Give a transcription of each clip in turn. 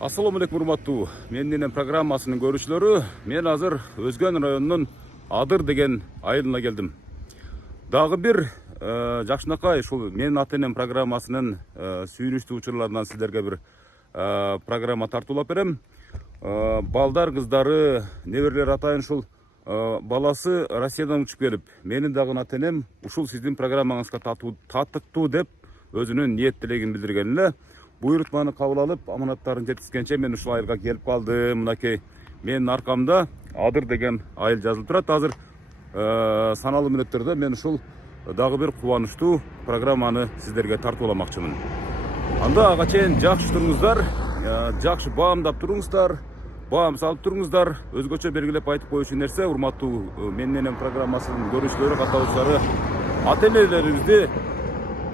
Assalamu alaikum урматтуу. Менин программасынын көрүүчүлөрү, мен азыр Өзгөн районунун Адыр деген айылына келдим. Дагы бир жакшынакай ушул менин ата-энем программасынын сүйүнүчтүү учурларынан сиздерге бир программа тартуулап берем. Балдар, кыздары, неберелер атайын ушул баласы Россиядан учуп келип, менин дагы ата-энем ушул сиздин программаңызга татыктуу деп өзүнүн ниет тилегин билдирген эле. Буйрутманы кабыл алып, аманаттарын жеткизгенче мен ушул айылга келип калдым. Мынакей менин аркамда Адыр деген айыл жазылып турат. Азыр саналуу мүнөттөрдө мен ушул дагы бир кубанычтуу программаны сиздерге тартууламакчымын. Анда ага чейин жакшы туруңуздар, жакшы баамдап туруңуздар, баам салып туруңуздар. Өзгөчө белгилеп айтып коючу нерсе, урматтуу менин программасынын көрүүчүлөрү, катталуучулары, ата-энелерибизди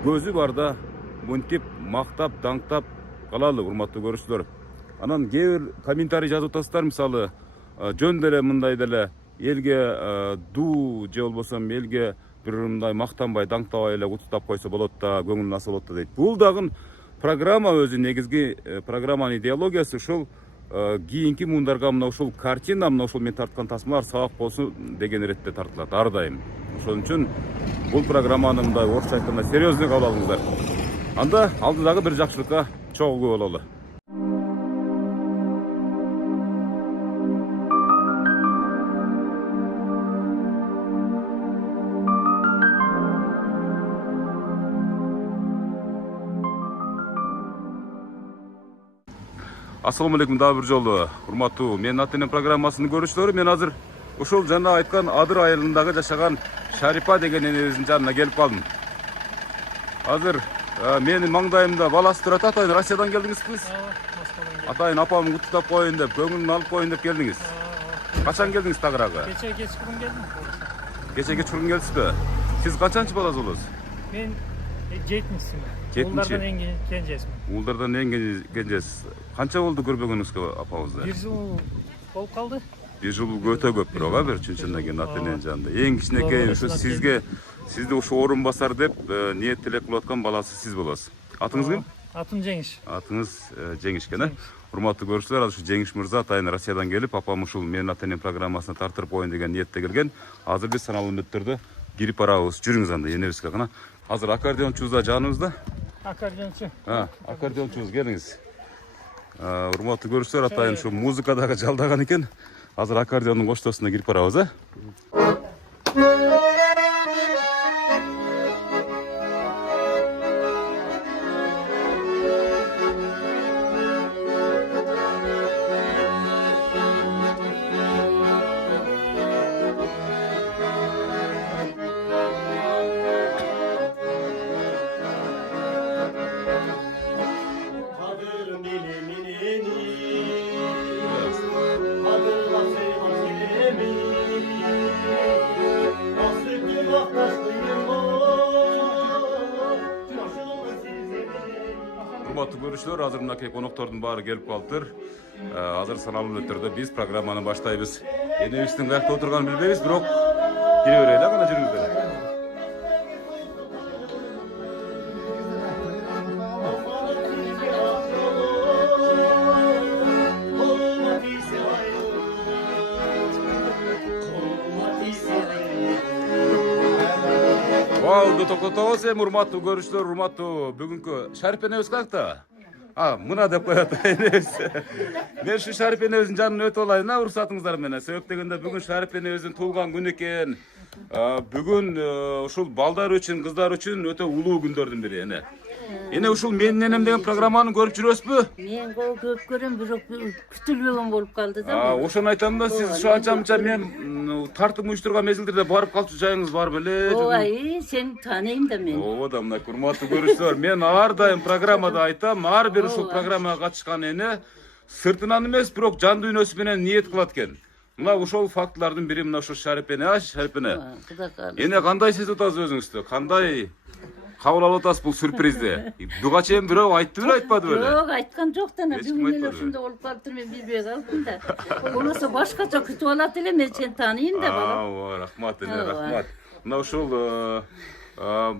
көзү барда мынтип мактап, даңктап калалы, урматтуу көрүүчүлөр. Анан кээ бир комментарий жазып атасыздар, мисалы, жөн деле мындай деле элге дуу же болбосо элге бир мындай мактанбай, даңктабай эле куттуктап койсо болот да, көңүлүн аса болот да дейт. Бул дагы программа өзү негизги программанын идеологиясы ушул кийинки муундарга мына ушул картина, мына ушул мен тарткан тасмалар сабак болсун деген иретте тартылат ар дайым. Ошон үчүн бул программаны мындай орусча айтканда серьезный кабыл алыңыздар. Анда алдыдагы бир жакшылыкка чогуу бололу. Assalamu alaikum дагы бир жолу. Урматтуу менин ата-энем программасынын көрүүчүлөрү, мен азыр ушул жана айткан Адыр айылындагы жашаган Шарипа деген энебиздин жанына келип калдым. Азыр менин маңдайымда баласы турат. Атайын Россиядан келдиңизби? Атайын апамын куттуктап коюн деп, көңүлүн алып коюн деп келдиңиз. Качан келдиңиз тагыраагы? Кече кечкирим келдим. Кече кечкирим келдизби? Сиз качанчы баласы болосуз? Мен 7-симин. Жетинчи. Улдардан эң кенжесимин. Улдардан эң кенжесиз. Канча болду көрбөгөнүңүзгө апабызды? 1 жыл болуп калды. 1 жыл өтө көп бирок, бир чынчындан кийин ата-эненин жанында. Эң кичинекей ушу сизди ушу орун басар деп ниет тилек кылып аткан баласы сиз болосуз. Атыңыз ким? Атым Жеңиш. Атыңыз Жеңиш экен, урматтуу көрүүчүлөр, азыр ушу Жеңиш мырза атайын Россиядан келип, апам ушул менин ата-энем программасына тартырып коюн деген ниетте келген. Азыр биз саналуу мүнөттөрдө кирип барабыз. Жүрүңүз анда энебизге гана. Азыр аккордеончубуз да жаныбызда. Аккордеончу. Аккордеончубуз келиңиз. Урматтуу көрүүчүлөр, атайын ушу музыкадагы жалдаган экен. Азыр аккордеондун коштоосуна кирип барабыз, Урматтуу көрүүчүлөр, азыр мынакей коноктордун баары келип калыптыр. Азыр саналуу мүнөттөрдө биз программаны баштайбыз. Энебиздин каякта отурганын билбейбиз, бирок кире берели, гана жүрүңүздөр. Болду, токтотобуз. Урматтуу көрүүчүлөр, урматтуу бүгүнкү Шарипа энебиз каякта? Мына деп коет энебиз. Мен ушу Шарипа энебиздин жанына өтүп алайын, уруксатыңыздар менен. Себеп дегенде бүгүн Шарипа энебиздин туулган күнү экен. Бүгүн ушул балдар үчүн, кыздар үчүн өтө улуу күндөрдүн бири эне. Эне ушул менин энем деген программаны көрүп жүрөсүзбү? Мен көп көрөм, бирок күтүлбөгөн болуп калды да. Ошону айтам да, сиз ушу анча-мынча мен тартым уюштурган мезгилдерде барып калчу жайыңыз бар беле? Ой, сени тааныйм да мен. Да, мына урматтуу көрүүчүлөр, мен ар дайым программада айтам, ар бир ушул программага катышкан эне сыртынан эмес, бирок жан дүйнөсү менен ниет кылат экен. Мына ошол фактылардын бири мына ушул Шарипа эне, Шарипа эне. Эне кандай сезип атасыз өзүңүздү? Кандай кабыл алып атасыз бул сюрпризди? Буга чейин бирөө айтты беле, айтпады беле? Жок, айткан жок да, бүгүн эле ушундай болуп калыптыр, мен билбей калдым да. Болбосо башкача күтүп алат эле, мен сени тааныйм да, балам. Рахмат эне, рахмат. Мына ушул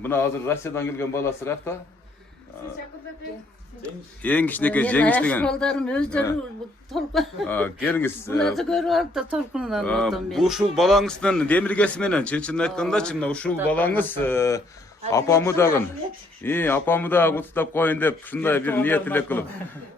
мына азыр Россиядан келген баласы каякта? Eң кичинекей Мен жеңиш аяш деген. балдарым өздері толқын. Келиңиz. Бұларды көріп алып да толқынынан отым мен. Ушул балаңыздын демилгеси менен чын айткандачы мына ушул балаңыз апамы дагы апамы дагы куттап коеюн деп ушундай бир ниет элек кылып.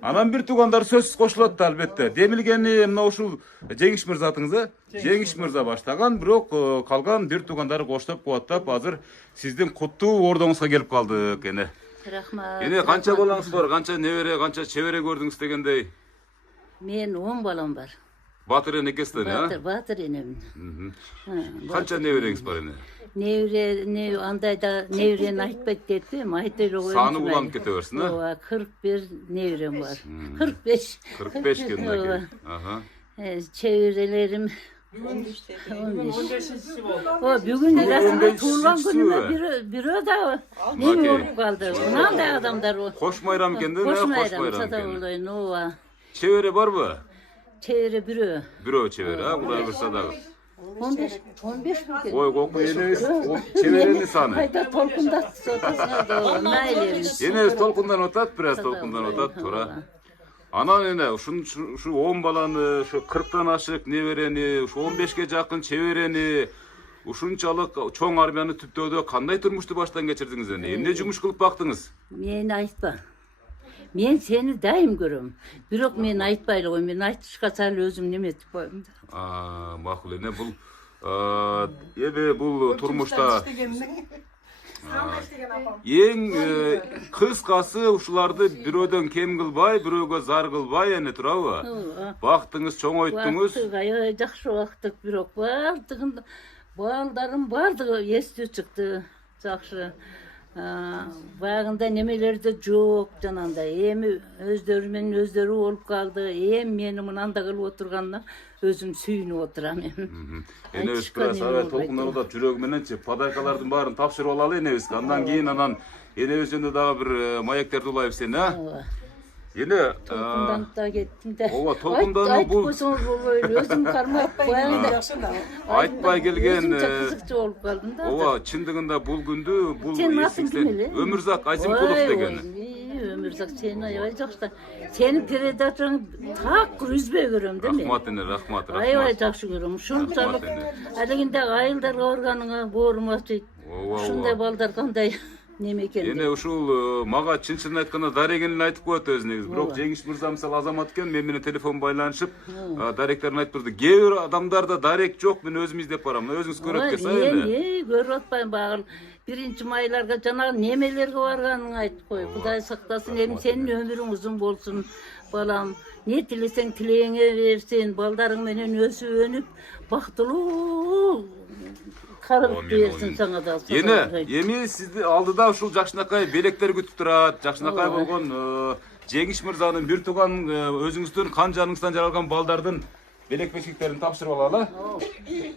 Анан бир туугандар сөзсүз кошулат да албетте. Демилгени мына ушул Жеңиш мырза атыңыз Жеңиш мырза баштаган, бирок калган бир туугандары коштоп кубаттап азыр сиздин куттуу ордоңузга келип калдык эне. Рахмат. Эне канча балаңыз бар, канча небере, канча чебере көрдүңүз дегендей. Мен 10 балам бар. Батыр эне экесизден, Батыр енем. Канча небереңиз бар эне? Nevre andayda nevreni айтпайт деппи, айта эле коюм. Саны уланып кете берсин, Ооба, 41 неврем бар. 45. 45 кенде. Çevrelerim 15. O bugün rasmda tuğulgan günüme biri da ne olup kaldı. Bundan adamlar o. Koş bayram ekende, ne koş bayram ekende? Ova. Çevre var mı? Çevre biri. Biro çevre, ha, Kuday Kırsa dağı. 15 mi? Oy, koku yeneniz, çevreni sanı. Hayda tolkunda sotasına da nailerimiz. Yeneniz tolkundan otat, biraz tolkundan otat, tora. Anan ene, şu 10 balanı, şu 40'tan aşık nevereni, şu 15'ge jakın çevereni, ушунчалык чоң армияны түптөөдө кандай турмушту баштан кечирдиңиз эне? Эмне жумуш кылып бактыңыз? Мен айтпа. Мен сени дайым көрөм. Бирок мен айтпай эле койм. Мен айтышка сал өзүм неметип коем. Макул эне бул эми бул турмушта эң кыскасы ушуларды бирөөдөн кем кылбай, бирөөгө зар кылбай эне турабы? Бактыңыз, чоңойттуңуз. Аябай жакшы бактык, бирок бардыгында балдарым бардыгы эстүү чыкты. Жакшы. Багында немелерде жок жанагындай. Эми өздөрү менен өздөрү болуп калды. Эми мени мынанда кылып отургандан өзүм сүйүнүп отурам эми. Энебиз biraz evet толкундан да жүрөгү мененчи падайкалардын баарын тапшырып алалы энебиз. Андан кийин анан энебиз жөнүндө дагы бир маектерди улайбыз эне, а? Эне толкундан да кеттим да. Ооба, толкундан бул өзүм кармап коюмда. айтпай келген кызыкчы болуп калдым да. Ооба, чындыгында бул күндү бул Сенин атың ким эле? Өмүрзак Айсимкулов деген. Өмүрзак сени аябай жакшы. Сенин передачаң так үзбөй көрөм да мен. Рахмат эне, рахмат, Аябай жакшы көрөм. Ушунчалык алегинде айылдарга барганыңа боорум ачыйт. Ушундай балдар кандай неме экен. Эне ушул мага чын айтканда дарегенин айтып коет өзү негизи. Бирок Жеңиш мырза мисалы Азамат экен, мен менен телефон байланышып, даректерин айтып турду. Кээ бир адамдарда дарек жок, мен өзүм издеп барам. Өзүңүз көрөт экенсиз эне. Көрүп атпайм багыл. 1-майларга жанагы немелерге барганыңы айтып кой. Кудай сактасын, эми сенин өмүрүң узун болсун, балам. Не тилесең тилегиңе берсин, балдарың менен өсүп өнүп, бактылуу карып берсин сага да. Эне, эми сизди алдыда ушул Жакшынакай белектер күтүп турат. Жакшынакай болгон Жеңиш мырзанын бир тууган өзүңүздүн кан жаныңыздан жаралган балдардын белек бешиктерин тапшырып алалы.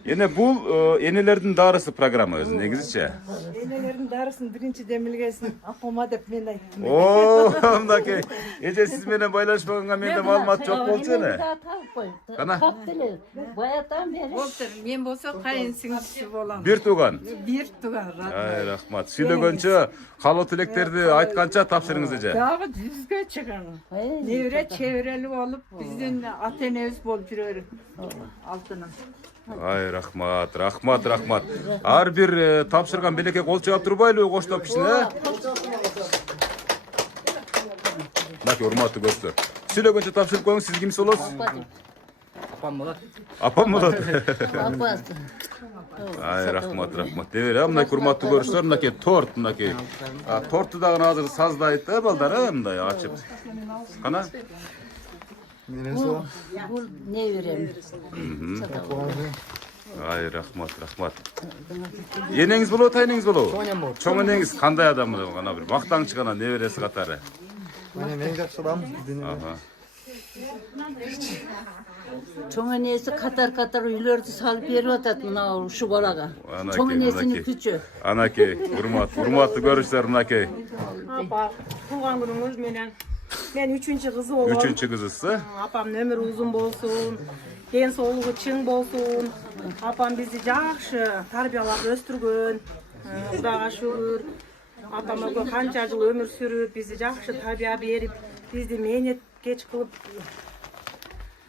Эне бул энелердин дарысы программа өзү негизичи. Энелердин дарысын биринчи демилгесин апама деп мен айттым. Мынакей, эже сиз менен байланышпаганга менде маалымат жок болчу эне. Кана? Баятан бери. Болтур, мен болсо кайын сиңдиси болом. Бир тууган. Бир тууган. Ай, рахмат. Сүйлөгөнчө, каалоо тилектерди айтканча тапшырыңыз эже. Дагы 100га чыгам. Невре чеберели болуп, биздин ата-энебиз болуп жүрөр. Алтыным. Ай, рахмат, рахмат, рахмат. Ар бир тапшырган белекке кол чаап турбайлыбы коштоп кишин, Мынакей, урматтуу көрсөтөр. Сүйлөгөнчө тапшырып коюңуз, сиз кимсиз болосуз? Апам болот. Апам болот. Апасы. Ай, рахмат, рахмат. Дебер, мынакей урматтуу көрүштөр, мынакей торт, мынакей. Торту дагы азыр саздайт, балдар, мындай ачып. Кана? Бул не берем? Ай, рахмат, рахмат. Энеңиз болобу, тайнеңиз болобу? Чоң энеңиз кандай адам болобу? Гана бир мактаңчы гана неберesi катары. Мен эң жакшы адам. Чоң энеси катар үйлөрдү салып берип атат мына ушу балага. Чоң энесинин күчү. Анакей, урматтуу көрүштөр, мынакей. Апа, тууган күнүңүз менен мен 3-чү кызы болом. 3-чү кызысыз? Апамдын өмүрү узун болсун, ден соолугу чың болсун. Апам бизди жакшы тарбиялап өстүргөн. Кудайга шүгүр. Atam aka kança jыл ömür sürüp, bizi jakşı tarbiya berip, bizdi mehnetkeç kılıp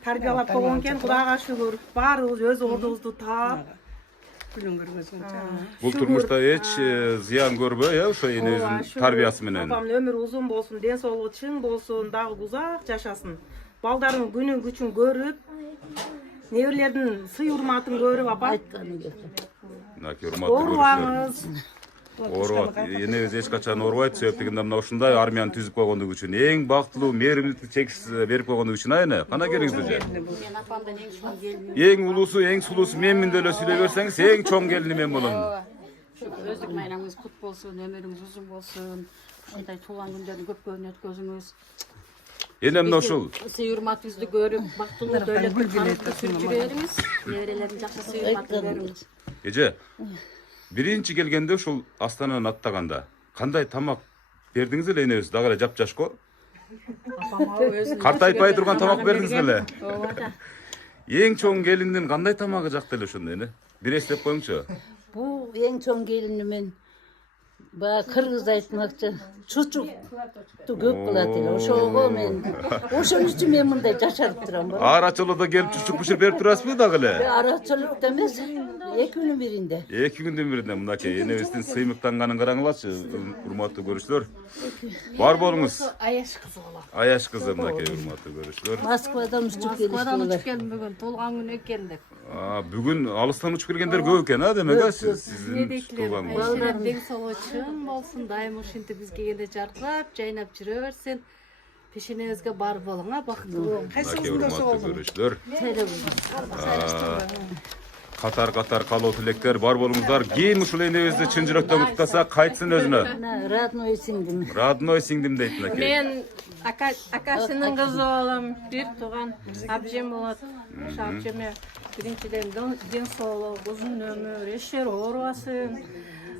tarbiyalap koygonken Kudaga şükür, barыбыз öz ordubuzdu taap. Бул турмушта эч зыян көрбөй, ошо энебиздин тарбиясы менен. Апамдын ömürü uzun bolsun, den соолугу чың болсун, дагы узак жашасын. Балдардын күнүн күчүн көрүп, неберелердин сый урматын көрүп, апа. Мынакей урматтуу көрүүчүлөр. Оорубаңыз. Оорубат. Энебиз эч качан оорубайт, себеп дегенде мына ушундай армияны түзүп койгондугу үчүн, эң бактылуу мээримдүүлүктү чексиз берип койгондугу үчүн айына. Кана келиңиздер же. Мен апамдан эң чоң келиним. Эң улуусу, эң сулуусу менмин деп эле сүйлөй берсеңиз, эң чоң келини мен болом. Өздүк майрамыңыз кут болсун, өмүрүңүз uzun болсун. Ушундай туулган күндөрдү көп өткөзүңүз. Эне мына ушул Сый урматыңызды көрүп, бактылуу дөөлөттү канатты сүрүп жүрөңүз. Неберелердин жакшы сый урматын бериңиз. эже биринчи келгенде ушул Астананы аттаганда кандай тамак бердиңиз эле энебиз, дагы эле жапжашко? Картайпай турган тамак бердиңиз беле? Ооба да. Эң чоң келиндин кандай тамагы жакты эле ошондо эне? Бир эстеп коюңчу. Бул эң чоң келинимен баягы кыргыз айтмакчы чучукту көп кылат эле. Ошого мен ошон үчүн мен мындай жашарып турам. Арачолодо келип чучук биширип берип турасызбы дагы эле? Арачылыкта эмес, 2 күнүн биринде. 2 күндүн биринде мынакей энебиздин сыймыктанганын караңылачы, урматтуу көрүүчүлөр. Бар болуңуз. Аяш кызы болот. Аяш кызы мынакей урматтуу көрүүчүлөр. Москвадан учуп келишти. Келдим бүгүн туулган күнү экен деп. Бүгүн алыстан учуп келгендер көп экен, демек сиздин туулган күнүңүз. Балдарым дең соолугу чың болсун, дайым ушинтип бизге келгенде жаркырап, жайнап жүрө берсин. Пешенеңизге бар болуң, бактылуу. Мынакей урматтуу көрүүчүлөр. Катар калуу тилектер бар болуңуздар. Ким ушул энебизди чын жүрөктөн куттаса, кайтсын өзүнө. Родной сиңдим. Родной сиңдим дейт мынакей. Мен акасынын кызы болом, бир тууган абжем болот. Ошо абжеме биринчиден ден соолук, узун өмүр, эшер оорубасын.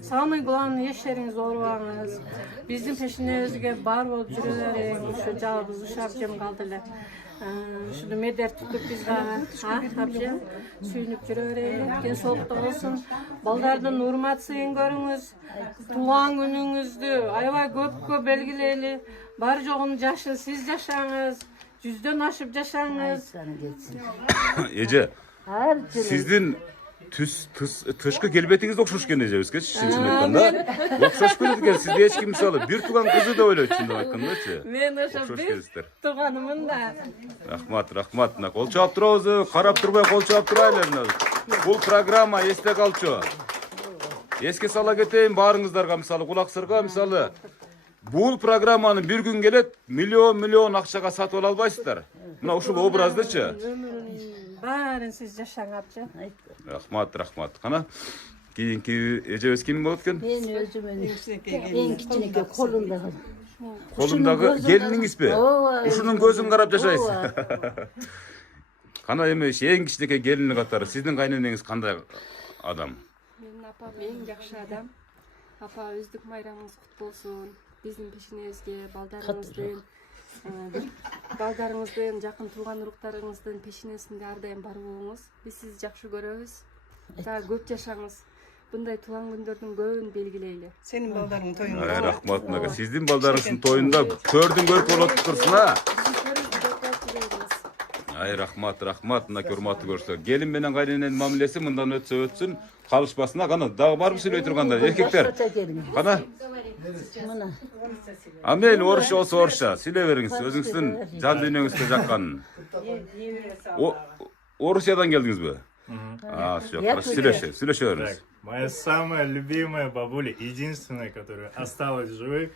Самый главный эшериңиз оорубаңыз. Биздин пешенебизге бар болуп жүрө бериң. Ошо жалгыз уш абжем калды эле. Ушуну медер тутуп биз дагы, абжем сүйүнүп жүрө берели. Ден соолукта болсун. Балдардын урмат сыйын көрүңүз. Туулган күнүңүздү аябай көпкө белгилейли. Бар жогун жашы сиз жашаңыз. 100дөн ашып жашаңыз. Эже, сиздин тышкы келбетиңиз окшош экен эжебизгечи, чын айтканда. Окшош келет экен, сизди эч ким мисалы бир тууган кызы деп ойлойт, чындап айткандачы. Мен ошо бир тууганымын да. Рахмат. Кол чаап турабыз, карап турбай кол чаап турайлы. Бул программа эсте калчу. Эске сала кетейин баарыңыздарга, мисалы кулаксырга, мисалы бул программаны бир күн келет, миллион акчага сатып ала албайсыздар. Мына ушул образдычы. Баарын сиз жашаң апчы. Рахмат. Кана кийинки эжебиз ким болот экен? Мен өзүмөн эң кичинекей колумдагы. Колундагы келиниңизби? Ушунун көзүн карап жашайсыз. Кана эми эң кичинекей келини катары сиздин кайненеңиз кандай адам? Менин апам эң жакшы адам. Апа, өздүк майрамыңыз кут болсун. Биздин пешенебизге балдарыңыздын, жакын тууган уруктарыңыздын пешенесинде ар дайым бар болуңуз. Биз сизди жакшы көрөбүз. Дагы көп жашаңыз. Мындай туулган күндөрдүн көбүн белгилейли. Сенин балдарың тоюнда. Рахмат. Сиздин балдарыңыздын тоюнда көрдүң көрүп болот турсун, рахмат. Мынакей урматтуу көрүүчүлөр. Келин менен кайнененин мамилеси мындан өтсүн, калышпасына. Кана дагы барбы сүйлөй турганда эркектер? Кана? Мына. Мейли орусча болсо орусча сүйлөй бериңиз. Өзүңүздүн жан дүйнөңүздө жакканын. Орусиядан келдиңизби? Сүйлөшө бериңиз. Моя самая любимая бабуля, единственная, которая осталась в живых.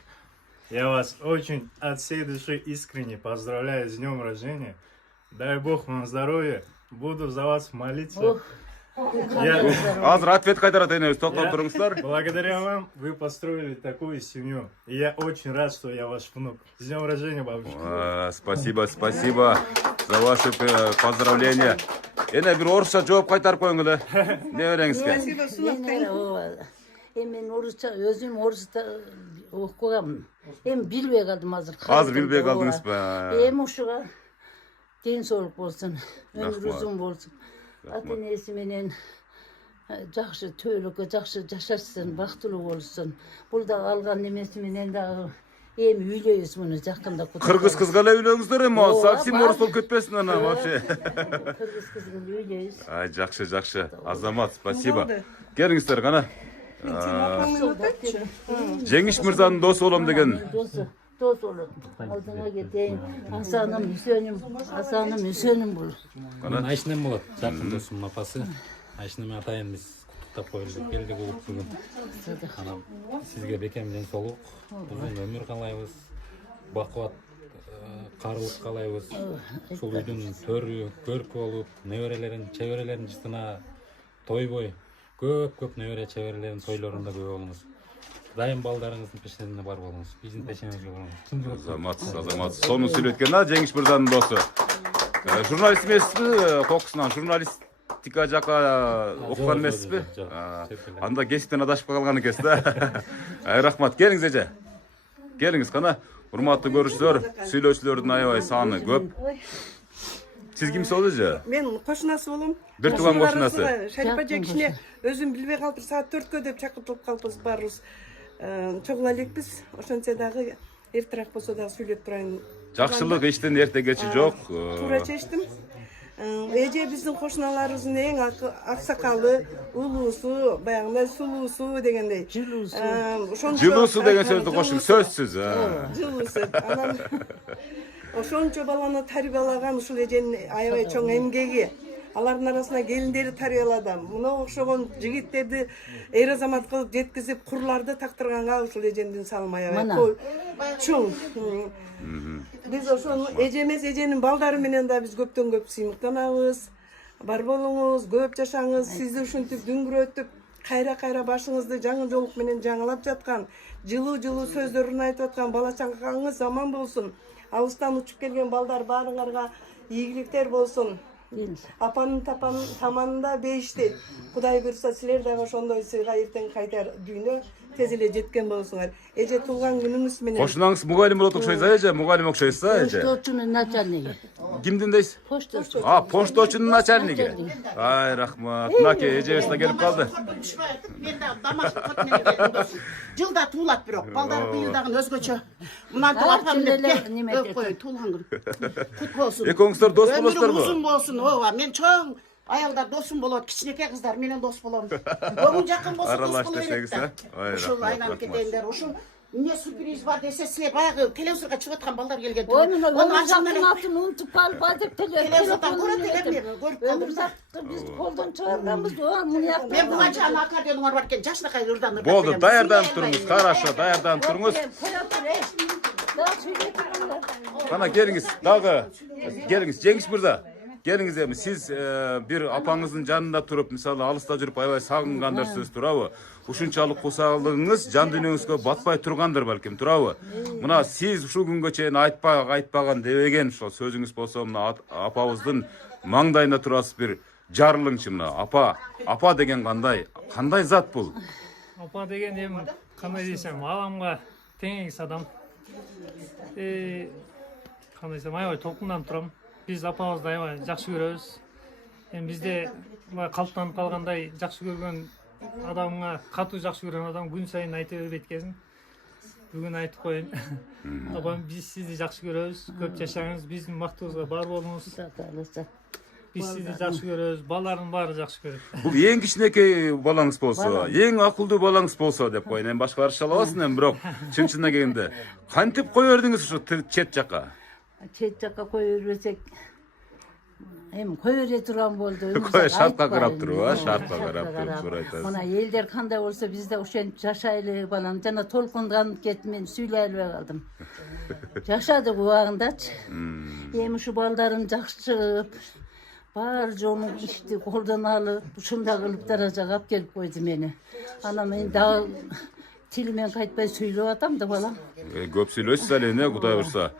Я вас очень от всей души искренне поздравляю с днем рождения. Дай Бог вам здоровья. Буду за вас молиться. Азыр ответ кайтарат энебиз, токтоп туруңуздар. Благодаря вам вы построили такую семью. И я очень рад, что я ваш внук. С днем рождения, бабушка. Спасибо за ваши поздравления. Эне бир орусча жооп кайтарып коюң эле. Небереңизге. Мен орусча өзүм орусча окугам. Эми билбей калдым азыр. Азыр билбей калдыңызбы? Эми ушуга ден соолук болсун, өмүр узун болсун. Ата энеси менен жакшы төөлүккө жакшы жашашсын, бактылуу болсун. Бул да алган немеси менен дагы эми үйлөйбүз муну жакында. Кыргыз кызга эле үйлөңүздөр эми, совсем орус болуп кетпесин ана вообще. Кыргыз кыз менен үйлөйбүз. Ай, жакшы. Азамат, спасибо. Келиңиздер кана. Жеңиш мырзанын досу болом деген. Дос болот. Алдыңа кетейин. Асаным Үсөнүм бул. Айшынем болот. Жакын досумдун апасы. Айшынем атайын биз куттуктап коелу келдик бүгүн. Анан сизге бекем ден соолук, узун өмүр каалайбыз. Бакубат карылык каалайбыз. Ушул үйдүн төрү, көркү болуп, неберелерин, чеберелерин жытына тойбой, көп небере чеберелерин тойлорунда көп болуңуз. Дайым балдарыңыздын пешенесинде бар болуңуз. Биздин пешенебизге болуңуз. Азамат. Сону сүйлөткөн Жеңиш мырзанын досу. Журналист эмессизби? Кокусунан журналистика жака окуган эмессизби? Анда кесиптен адашып калган экенсиз да. Рахмат. Келиңиз эже. Келиңиз кана. Урматтуу көрүүчүлөр, сүйлөөчүлөрдүн аябай саны көп. Сиз кимсиз эже? Мен кошунасы болом. Бир тууган кошунасы. Шарипа эже кичине өзүм билбей калдыр, саат 4кө деп чакыртылып калыпбыз баарыбыз. Чогула элекпиз. Ошентсе дагы эртерээк болсо дагы сүйлөп турайын. Жакшылык иштин эрте кечи жок. Туура чечтим. Эже биздин кошуналарыбыздын эң аксакалы, улуусу, баягындай сулуусу дегендей. Жылуусу деген сөздү кошуң, сөзсүз. Жылуусу. Анан ошончо баланы тарбиялаган ушул эженин аябай чоң эмгеги. Алардын арасына келиндери тарбиялады. Мына окшогон жигиттерди эр азамат кылып жеткизип, курларды тактырганга ушул эженин салымы аябай чоң. Биз ошону эже эмес, эженин балдары менен да биз көптөн көп сыймыктанабыз. Бар болуңуз, көп жашаңыз, сизди ушинтип дүңгүрөтүп, кайра башыңызды жаңы жолук менен жаңылап жаткан, жылуу сөздөрүн айтып аткан бала чаңгаңыз аман болсун. Алыстан учуп келген балдар баарыңарга ийгиликтер болсун. Апанын таманында бейишти. Кудай буйрса силер дагы ошондой сыйга эртең кайтар дүйнө тез эле жеткен болсуңар. Эже туулган күнүңүз менен. Кошунаңыз мугалим болот окшойсуз эже, мугалим окшойсуз эже. Пошточунун начальниги. Кимдин дейсиз? Пошточу. Пошточунун начальниги. Ай, рахмат. Мынаке эжебиз да келип калды. Мен да домашний кот менен келдим досум. Жылда туулат бирок, балдар быйыл дагы өзгөчө. Мынантип апам деп кой, туулган күн. Кут болсун. Экөөңүздөр дос болосуздарбы? Uzun болсун, ооба. Мен чоң аялдар досум болот, кичинекей кыздар менен дос болом. Көңүл жакын болсо дос боло берет да. Ушул айланып кетейиндер. Ушул эмне сюрприз бар десе, силер баягы телевизорго чыгып аткан балдар келген. Onu ачылмай атын унутуп калып деп телевизордон көрөт элем, көрүп калдым. Биз колдон чыгарганбыз. Муну Мен буга чейин аккордеонулар бар экен, жашынакай ырданып. Болду, даярданып туруңуз. Хорошо, даярданып туруңуз. Кана келиңиз, дагы келиңиз, Жеңиш мырза. Келиңиз эми, сиз бир апаңыздын жанында туруп, мисалы алыста жүрүп аябай сагынгандарсыз, туурабы? Ушунчалык кусалыгыңыз жан дүйнөңүзгө батпай тургандыр балким, туурабы? Мына сиз ушул күнгө чейин айтпаган дебеген ошо сөзүңүз болсо, мына апабыздын маңдайында турасыз бир жарылыңчы мына. Апа деген кандай зат бул? Апа деген эми кандай десем, аламга теңегис адам. Кандай десем, аябай толкунданып турам. Биз апабызды аябай жакшы көрөбүз. Эми бизде калыптанып калгандай жакшы көргөн адамга, катуу жакшы көргөн адам күн сайын айта бербейт экенсиң. Бүгүн айтып коеюн. Апам, биз сизди жакшы көрөбүз. Көп жашаңыз, биздин бактыбызга бар болуңуз. Биз сизди жакшы көрөбүз. Балдардын баары жакшы көрөт. Бул эң кичинекей балаңыз болсо, эң акылдуу балаңыз болсо деп коеюн. Эми башка арча алабасың эми, бирок чын-чынына келгенде кантип кое бердиңиз ушу чет жакка? Чет жакка кое бербесек, эми кое бере турган болду. Шартка карап туруп, шартка карап туруп сурайтасыз. Мына элдер кандай болсо биз да ошентип жашайлы балам. Жана толкунганып кетип мен сүйлөй албай калдым. Жашадык убагындачы. Эми ушу балдарым жакшы чыгып, бар жолу ишти колдон алып, ушундай кылып даражага алып келип койду мени. Анан мен дагы тилимен кайтпай сүйлөп атам да балам. Көп сүйлөйсүз эле, Кудай буйрса.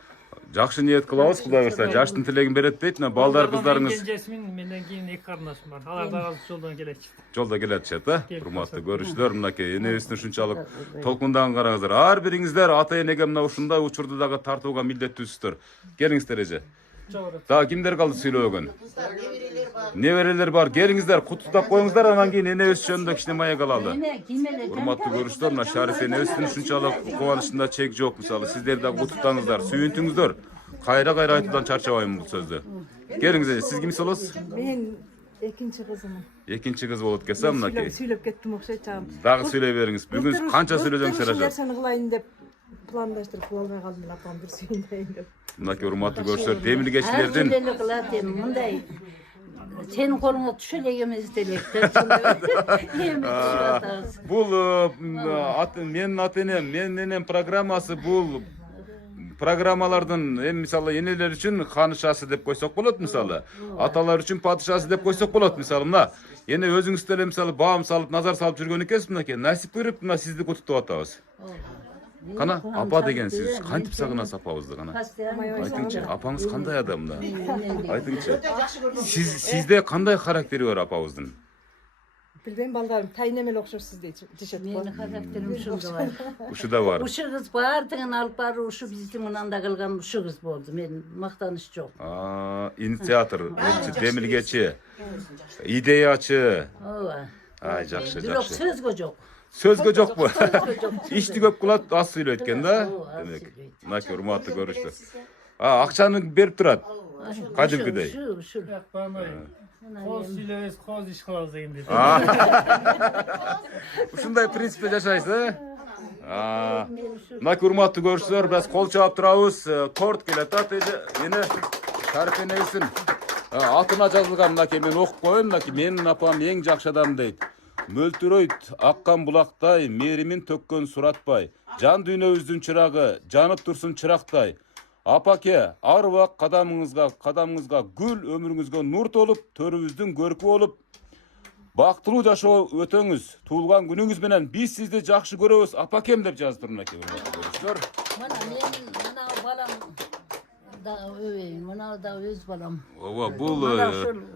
Жакшы ниет кылабыз, Кудай буйрса. Жаштын тилегин берет дейт, балдар кыздарыңыз. Менден кийин 2 карындашым бар. Алар да азыр жолдон келет. Жолдо келатышат, урматтуу көрүүчүлөр, мынакей энебиздин ушунчалык толкундан караңыздар. Ар бириңиздер ата энеге мына ушундай учурду дагы тартууга милдеттүүсүздөр. Келиңиздер эже. Дагы кимдер калды сүйлөбөгөн? Nevereler бар. Келиңиздер, куттуктап коюңуздар, анан кийин энебиз жөнүндө кичине маек алалы. Эне ким эле Урматтуу көрүүчүлөр, мына Шариф энебиздин ушунчалык кубанычында чек жок. Мисалы, сиздер да куттуктаңыздар, сүйүнтүңүздөр. Кайра айтуудан чарчабайм бул сөздү. Келиңиз, сиз кимсиз болосуз? Мен экинчи кызымын. Экинчи кыз болот экенсиз, мынакей. Сүйлөп кеттим окшойт чагым. Дагы сүйлөй бериңиз. Бүгүн канча сүйлөжөңүздөр ажа? Нерсени кылайын деп пландаштырып кыла албай калдым, апам бир сүйүнбөйүн деп. Мынакей урматтуу көрүүчүлөр, демилгечилердин эле кылат эми мындай сенин колуңа түшө эле эмес делек деп эми түшүп атабыз. бул менин ата-энем, менин энем программасы бул программалардын эми мисалы энелер үчүн ханышасы деп койсок болот мисалы. Аталар үчүн падышасы деп койсок болот мисалы. Мына эне өзүңүз деле мисалы баам салып, назар салып жүргөн экенсиз мынакей. Насип берип, мына сизди куттуктап атабыз. Кана апа деген сиз кантип сагынасыз апабызды кана? Айтыңчы, апаңыз кандай адам да? Айтыңчы. Сизде кандай характери бар апабыздын? Билбейм, балдарым тайнем эле окшошсуз дешет. Менин характерим ушунда бар. Ушуда бар. Ушу кыз баардыгын алып барып ушу биздин мынанда кылган ушу кыз болду. Мен мактаныш жок. Инициатор, демилгечи, идеячы. Ооба. Ай, жакшы, Бирок жакшы. сөзгө жок. Сөзгө жокпу? Ишти көп кылат, аз сүйлөйт экен да. Демек, мынакей урматтуу көрүүчүлөр. Акчаны берип турат. Кадимкидей. Ушу. Коз сүйлөбөз, коз иш кылабыз дегендей. Ушундай принципте жашайсыз, Мынакей урматтуу көрүүчүлөр, биз кол чаап турабыз. Торт келет эне Шариф энебиздин атына жазылган мынакей мен окуп коеюн. Мынакей менин апам эң жакшы адам дейт. Мөлтүрөйт аккан булактай, меримин төккөн суратпай. Жан дүйнөбүздүн чырагы, жанып турсун чырактай. Апаке, ар убак кадамыңызга гүл, өмүрүңүзгө нур толуп, төрүбүздүн көркү болуп, бактылуу жашоо өтөңүз. Туулган күнүңүз менен биз сизди жакшы көрөбүз, апакем деп жаздыр мынакей көрүүчүлөр. Мына менин мына балам да мына да өз балам. Ооба, бул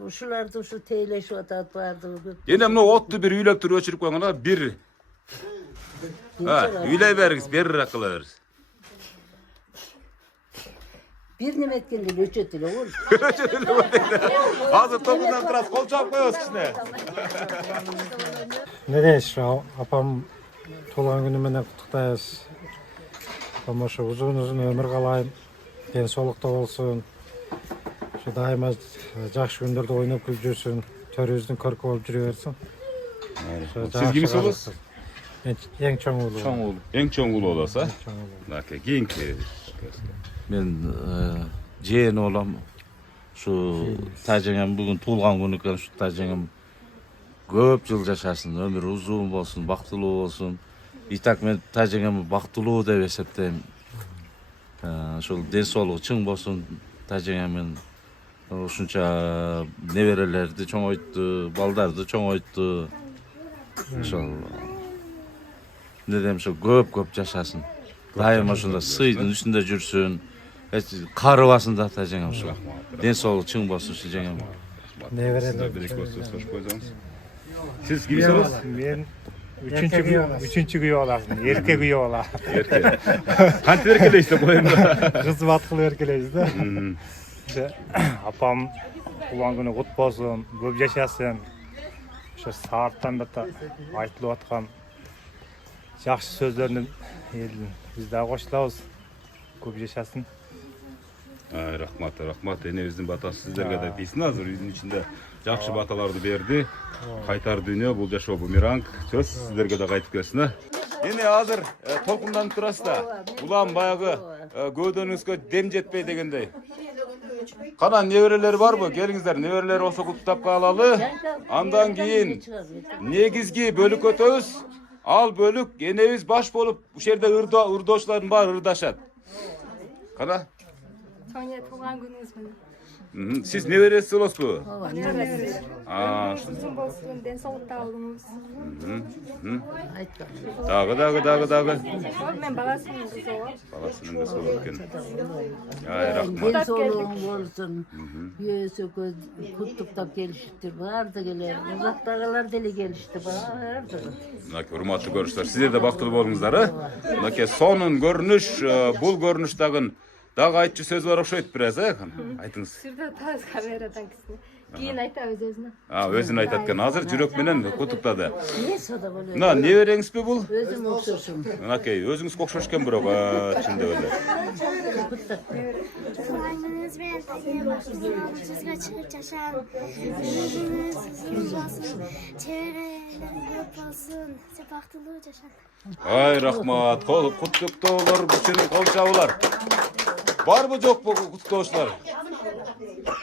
ушуларды ушу тейлешип атат баардыгы. Эне мына отту бир үйлөп туруп өчүрүп койгон, бир. Үйлөй бериңиз, берирээк кыла бериңиз. Bir neme etkende löçet ile olur. Hazır topundan biraz kol çap koyuyoruz kişine. Ne deyiş, apam tuğlan günümden kutuktayız. Ama şu uzun ömür kalayım, densolukta olsun. Şu daima жақсы günderde oynayıp gülcürsün, törüzün körkü olup жүрüyorsun. Siz kimisi olursunuz? En çoğun oğlu. En çoğun oğlu olasa? Keyinki. Men jeğen olam. Şu tajengem bugün tuğulgan günüken şu tajengem köp yıl yaşasın, ömür uzun bolsun, baktılуу bolsun. İtak men tajengem baktılуу dep esepteyim. Şol densoluğu çıң bolsun tajengemin. Ушунча неберелерди чоңойтtu, балдарды чоңойтtu. Ошол недем ошо көп жашасын. Дайыма ошондо сыйдын үстүндө жүрсүн. Карыбасын да тажеңем ошо. Ден соолугу чың болсун ушу жеңем. Неберелер. Siz kimsiniz? Men üçüncü güye olasın. Erkek güye ola. Erkek. Kanti erkeleysiz koyun. Kız batkılı erkeleyiz de. Apam tuğan günü kut bolsun, köp yaşasın. Şu saatten da aytılıp atkan жақсы сөздерін біз де қосылабыз. Көп yaşasın. Рахмат. Энебиздин батасы сиздерге да тийсин. Азыр үйдүн ичинде жакшы баталарды берди. Кайтар дүйнө, бул жашоо бумеранг. Сөз сиздерге да кайтып келсин. Эне азыр толкунданып турасыз да. Улам баягы көөдөнүңүзгө дем жетпей дегендей. Кана неберелер барбы? Келиңиздер, неберелер болсо куттап калалы. Андан кийин негизги бөлүк өтөбүз. Ал бөлүк энебиз баш болуп, ушул жерде ырдоочулардын баары ырдашат. Кана? Соня туган күнүңүз менен. Siz neberesi olosuzбу? Uzun bolsun, den soğukta aldınız. Dagı. Men balasının kızı o. Balasının kızı olurken. Ay rahmat. Den soluğun bolsun. Yüzü göz kutuktap gelişti. Vardı gelir. Uzaktagalar deli gelişti. Vardı. Hurmatlı görüşler. Size de baktılı bolуңуздар. Sonun görünüş, bul görünüş dagın Дагы айтчу сөз бар окшойт бир аз, айтыңыз. Сирде таз камерадан кисин. Кийин айтабыз өзүнө. Өзүн айтат экен. Азыр жүрөк менен куттуктады. Не сода болот? Мына небереңизби бул? Өзүм окшошум. Мынакей, өзүңүз окшош экен бирок, чында эле. Tuğanınız ben sizga çıkıp yaşam. Ömrünüz uzun olsun. Çevreler көп olsun. Sepaktılı yaşam. Ай, рахмат. Куттуктоолор үчүн кол чабуулар. Барбы жокпу куттуктоочулар?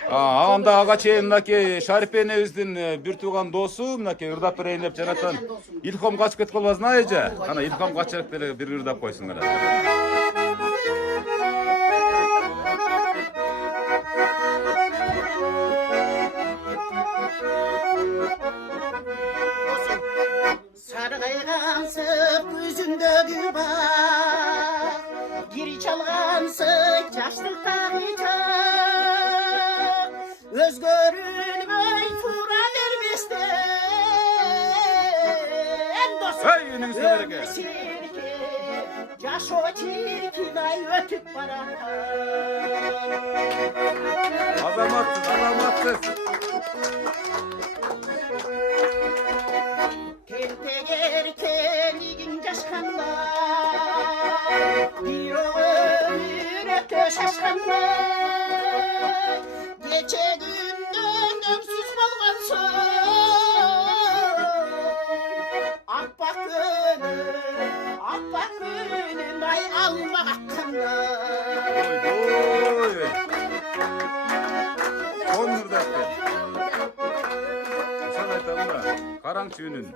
Анда ага чейин мынакей Шарипе энебиздин бир тууган досу, мынакей ырдап берейин деп жанатан Илхом качып кетип калбасын эже. Кана Илхом качып деле бир ырдап койсуң эле. Sargaygansıp gözündögü bak, giri çalgansıp yaşlıktagı çak, özgörülmöy tura vermesden dostum, ömrü sirke, yaş o çirkinay ötüp barar. Azamatsız. Erkeligin yaşkanda, bir ömür öte şaşkanda, gece gündüz ömsüz bolgan son, appak gönül ay alma hakkında. Караңчы үнүн.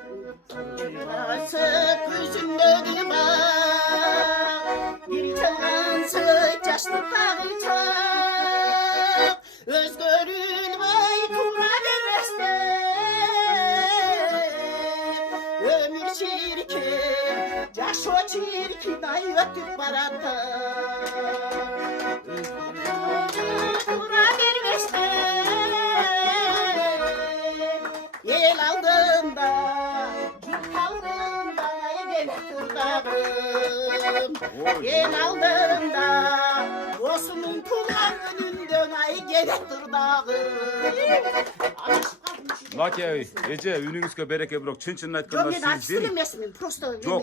Asık yüzündögü bak, bir çalgansık yaşlıktagı çak, özgörülmöy tura vermesden, ömür çirkin, yaş o çirkin ay ötüp barata, tura vermesden, el aldığında, gül kaldığında, gelip durdağım. El aldığında, dosumun tuğan önünden ay gelip durdağım. Макей, эже үнүңүзгө береке, бирок чын-чынын айтканда Мен артист эмесмин, просто жок,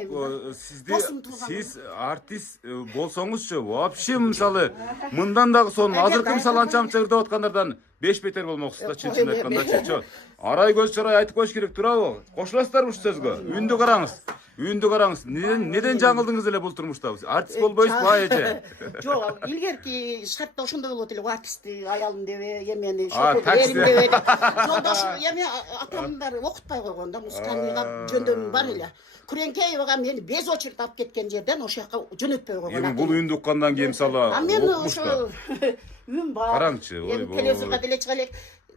сиз артист болсоңузчу, вообще мисалы мындан дагы сонун азыркы мисалы анча-мынча ырдап аткандардан 5 бетер болмоксуз да, чын-чынын айткандачы. Арай көз чырай айтып коюш керек, туурабы? Кошуласыздарбы ушул сөзгө? Үндү караңыз. Неден жаңылдыңыз эле бул турмушта? Артист болбойсузбу, эже? Жок, илгерки шартта ошондой болот эле, артистти аялым деп, эмени такси. эрим деп. Жолдошум, эми атамдар окутпай койгон да, музыкальныйга жөндөмүм бар эле. Күреңкеевага мени без очередь алып кеткен жерден ошол жака жөнөтпөй койгон. Эми бул үндү уккандан кийин мисалы окумушта. Үн бар. Караңчы, эми телевизорго деле чыга элек.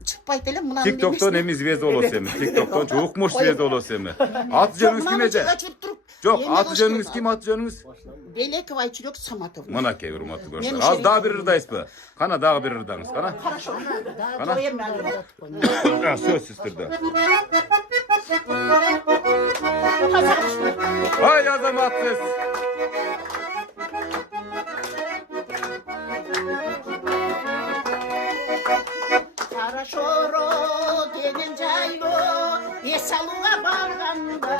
Чыкпайт эле мына. TikToктон эми звезда болосуз эми. TikToктон укмуш звезда болосуз эми. Аты жөнүңүз ким эже? Жок, аты жөнүңүз ким, аты жөнүңүз? Белеков Айчүрөк Саматов. Мынакей, урматтуу көрүшүлөр. Az дагы бир ырдайсызбы? Кана дагы бир ырдаңыз, кана. Хорошо. Кана. Сөзсүз түрдө. Ай, азаматсыз. Хорошоро деген жайло эс алууга барганда,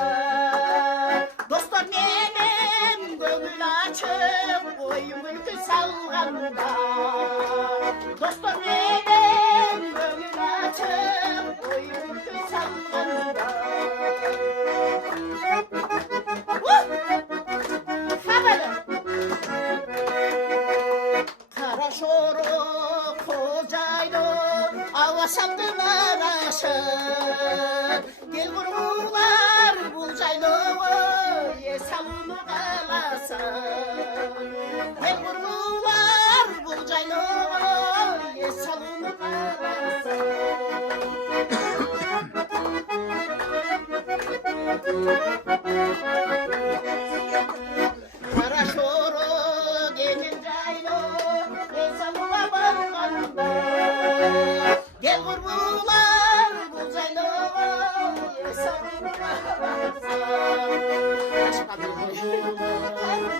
достор менен көңүл ачып ой мүлкү салганда, достор менен көңүл ачып ой мүлкү салганда, хорошоро кожайло Авасамдын арашы, кел курбулар бул жайлоого эс алууну кааласаң. Кел курбулар бул жайлоого эс алууну кааласаң. Хорошоро деген жайло эс алууга барганда, gel vurgular bu zayloğa yesarına baksam.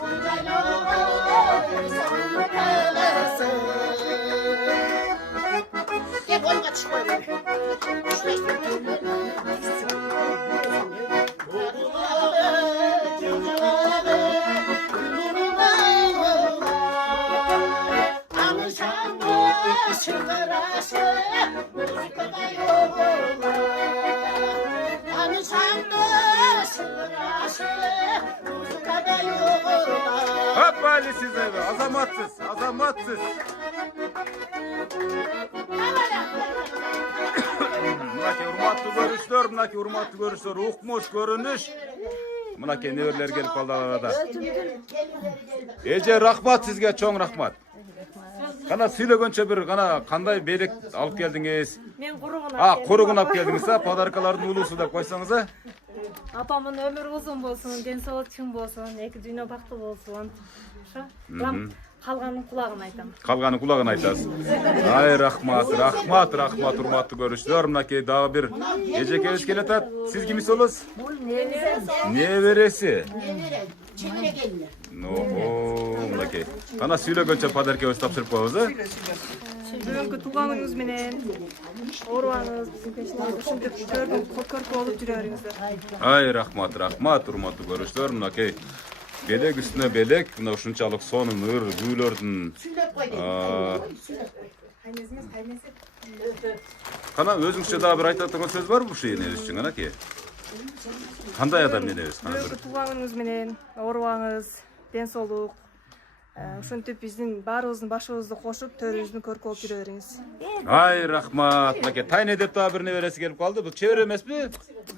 Bu zayloğa yesarına Hop Ali siz abi, azamatsız, azamatsız. Mınaki urmatlı görüşler, mınaki urmatlı görüşler, ukmuş görünüş. Mınaki neverler gelip kaldı arada. Ece rahmat sizge, çoğun rahmat. Kana süylөгөнчө bir kana kanday beйлек alıp geldiniz? Men kuruğuna Kuruğun alıp geldiniz ha, padarkaların ulusu da koysanız ha. Apamın ömür uzun bolsun, densoğuk çın bolsun, eki dünya baktı bolsun. Kalganın kulağına aytam. Kalganın kulağına aytasiz. Ay rahmat, rahmat, rahmat, urmatlı görüşler. Mınaki daha bir gece keliş keletat. Siz kimisiz olasiz? Neveresi? Çevire gelinler. Oho, mınaki. Kana süйлөгөнчө padarka öz tapşırıp koyabız ha? Бүгүнкү тууганыңыз менен ооруаңыз биздин пешинен ушинтип көркөркө болуп жүрөрүңүздөр. Ay rahmat, rahmat, urmatlı görüşler. Mınaki belek üstüne belek, mına uşunçalık sonun ır, güylördün. Kana özüңçe daha bir aytatan söz var mı bu şeyin eriş için anaki? Kanday adam ne eriş? Бүгүнкү тууганыңыз менен ооруаңыз, ден соолук. Ушинтип биздин баарыбыздын башыбызды кошуп, төрүбүздүн көркү болуп жүрөрүңүз. Ay rahmat, mınaki tayne dep daha bir neveresi gelip kaldı. Bu çevir emes mi?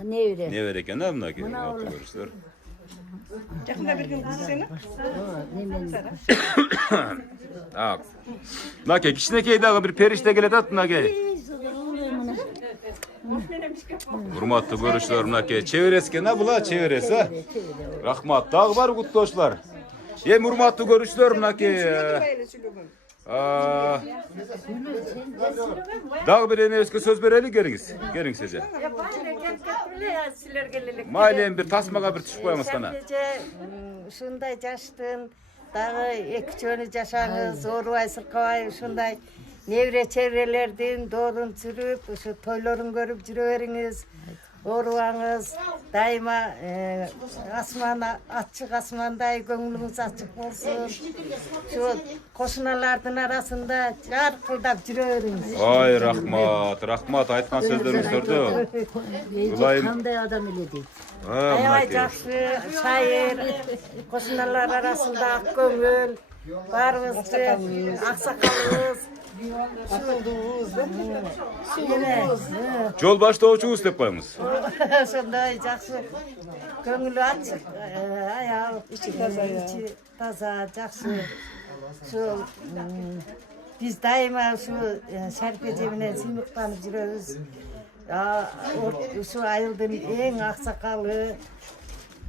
Nevere. Never eken ha mınaki? Urmatlı görüşler. Жақында берген қыз сені? Mınaki kişinekey dağı bir perişte geledat mınaki. Urmatlı görüşler mınaki. Çeviresken ha bula çevires ha. Rahmat dağı var kutdoşlar. Hem urmatlı görüşler mınaki. Dağı bir eneske söz bereli geriniz. Geriniz size. Mailen bir tasmaga bir düşüp koyamız kana. Ушундай жаштын дагы эки жөнү жашаңыз, оорубай сыркабай ушундай небере чеберелердин доорун сүрүп, ушу тойлорун көрүп жүрө бериңиз. Оорубаңыз, дайыма асман ачык асмандай көңүлүңүз ачык болсун. Şu кошуналардын арасында жаркылдап жүрө бериңиz. Ay rahmat, rahmat aytkan sözlөрүңүздөрдү. Кандай адам эле дейт. Aябай жакшы шайыр, кошуналар арасында ак көңүл, баарыбызды аксакалыбыз, Жол баштоочубуз деп коебуз. Ошондой жакшы көңүлү ачык, аял, ичи таза, жакшы. Ушул биз дайыма ушу шарпеже менен сыймыктанып жүрөбүз. Ушу айылдын эң аксакалы.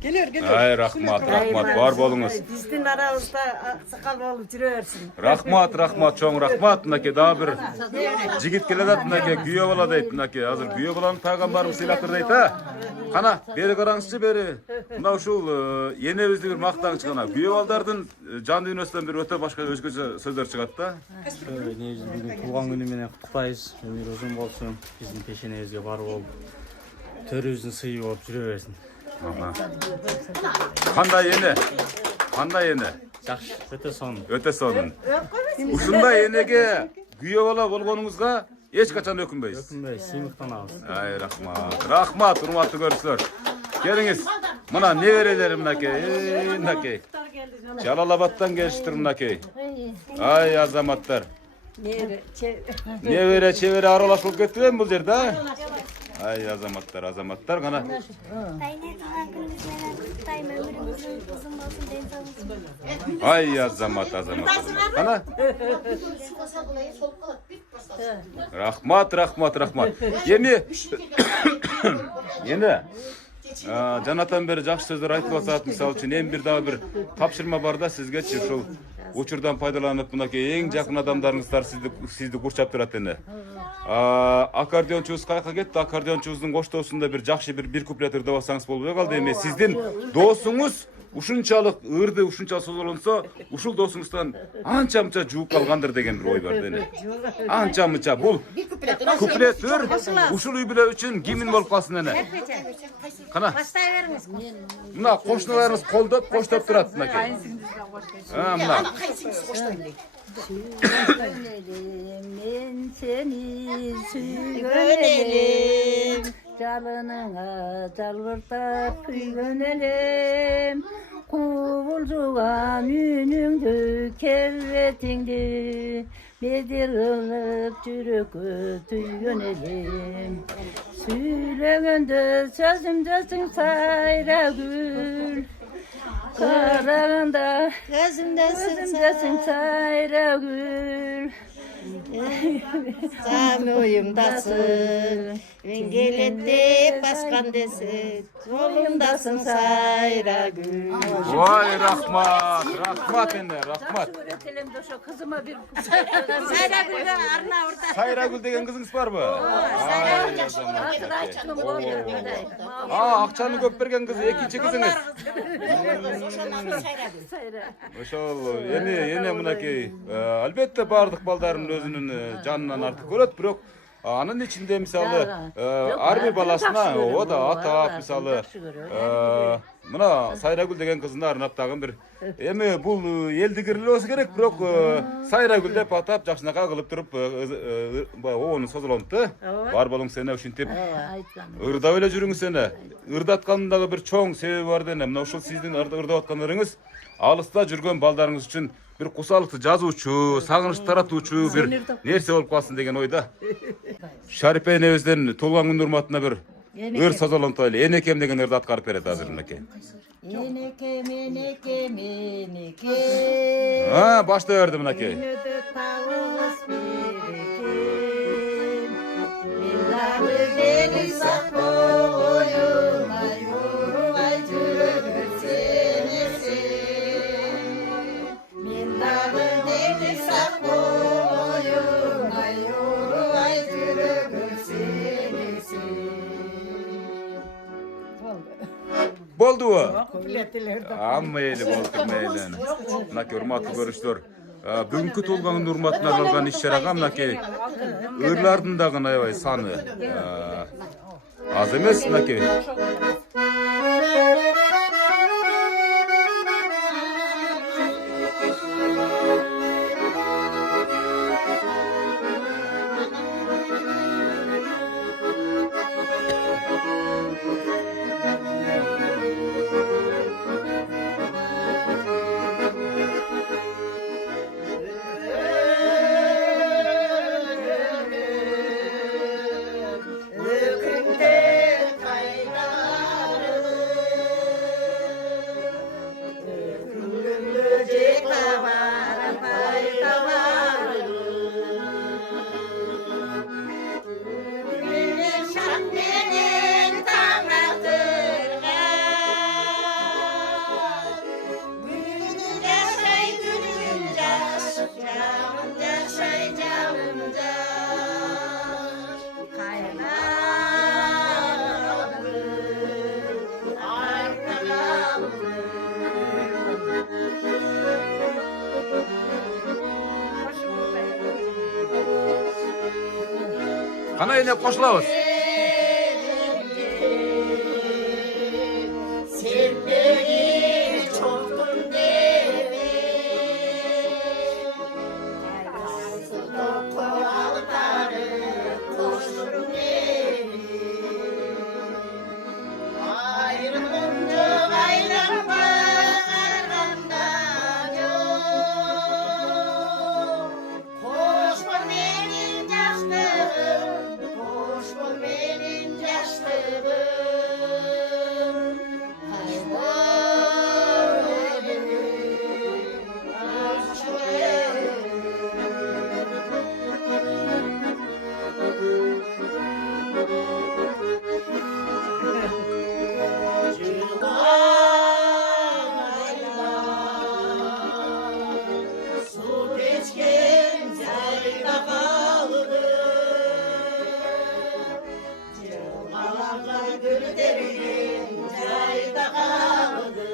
Ay rahmat, rahmat var bolunuz. Биздин арабызда аксакал болуп жүрө берсин. Rahmat, rahmat, çoğun rahmat. Mınaki daha bir jigit geledat mınaki güye bola deyt. Mınaki hazır güye bolanın paygambarımız silahtır deyt ha. Kana beri karangsızcı beri. Mına uşul yenebizdi bir maktan çıkana. Güye baldardın can dünyasından bir öte başka özgöce sözler çıkat da. Негизи бүгүн туулган күнү менен куттуктайбыз. Өмүр узун болсун. Биздин пешенебизге бар болуп, төрүбүздүн сыйы болуп жүрө берсин. Kanday yene? Kanday yene? Жакшы, өтө сонун. Öte sonun. Uşunday yenege güye bola bolgonunguzga hiç kaçan ökünbeyiz. Өкүнбөй, сыймыктанабыз. Ay rahmat, rahmat, urmatlı görüşler. Geliniz. Mına ne verelerim mınaki? Mınaki. Jalalabattan geliştir mınaki. Ay azamatlar. Ne vere çevere aralaşıp getiren bu yerde ha? Ay azamatlar, azamatlar kana. Dayne tuğan gününüz menен kutlukdayım, ömürüңүзүн uzun bolsun, den soолугуңуз. Ay azamat, azamat. Kana? Rahmat, rahmat, rahmat. Yemi. Yeni. Жанатан бери жакшы сөздөр айтып атат. Мисалы үчүн эң бир дагы бир тапшырма бар да сизгечи ушул учурдан пайдаланып мынакей эң жакын адамдарыңыздар сизди курчап турат эне. Akkordeonчубуз кайка кетти? Аккордеончубуздун коштоосунда бир жакшы бир куплет ырдап алсаңыз болбой калды. Эми сиздин досуңуз ушунчалык ырды, ушунча созолонсо, ушул досуңуздан анча-мынча жууп калгандыр деген бир ой бар да эне. Анча-мынча бул куплет ыр ушул үй бүлө үчүн кимин болуп калсын эне. Кана. Баштай бериңиз. Мына кошуналарыңыз колдоп, коштоп турат мынакей. Мына. Men seni suygenelim, jalınına jalvırtap kuygenelim. Kuvulcuğan ününgdü kelbetingdi, medir ılıp jürökö tüygenelim. Süylögöndö sözümdesin sayra gül, karaganda gözümdesin sayra gül. Sami oyumdasın, vengelette baskan desin, yolumdasın sayra gül. Vay rahmat, rahmat ende, rahmat. Öğretelim de şu kızıma bir Sayra gülü arna orada. Sayragül деген кызыңыз барбы? açtım oluyor. Акчаны көп берген кыз, экинчи кызыңыз. Ошол, эне мынакей, албетте бардык балдардын өзүнүн жанынан артык көрөт, бирок анын ичинде мисалы ар бир баласына о да атап мисалы мына Сайрагүл деген кызына арнап дагы бир эми бул элдигирлүү болсо керек, бирок Сайрагүл деп атап жакшынакай кылып туруп оонун созулонту. Бар болуңуз эне ушинтип ырдап эле жүрүңүз эне. Ырдаткандын дагы бир чоң себеби бар эне. Мына ушул сиздин ырдап аткандарыңыз алыста жүргөн балдарыңыз үчүн bir кусалыкты жазуучу, сагыныч таратуучу бир нерсе болуп калсын деген ойда. Шарипе энебизден туулган күн урматына бир ыр созолонтойлу. Энекем деген ырды аткарып берет азыр мынакей. Eneke meneke meneke. Başta verdi mınakey. Boldu o. Amma eli boldu meylen. Mınakey urmatlı görüşler. Бүгүнкү толгондун урматына арналган иш-чарага мынакей ырлардын дагы аябай саны аз эмес мынакей. Qana yine qo'shilamiz. güllerin jayda kaldı.